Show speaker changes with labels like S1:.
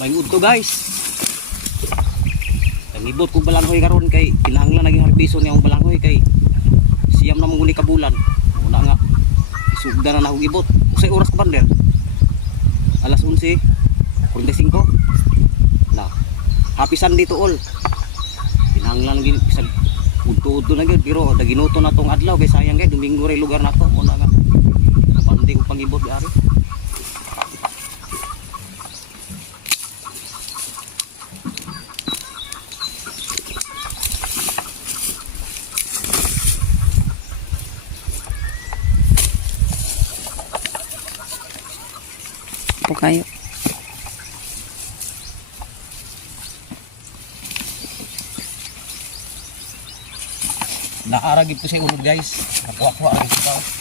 S1: Maingod to guys. Nangibot ko balanghoy karon kay kinahanglan naging harbiso niya ang balanghoy kay siyam na mong ka bulan. Una nga sugda na akong ibot. Usay oras ka bander? Alas 11. 45. Na. Happy Sunday to all. Kinahanglan gini bisag udto-udto na gyud pero daginuto na tong adlaw kay sayang kay Domingo ray lugar nato una nga. Kapandi ko pangibot ari.
S2: Po kayo.
S1: Naaragid ko sa unod guys. Nakuha-kuha sa tao.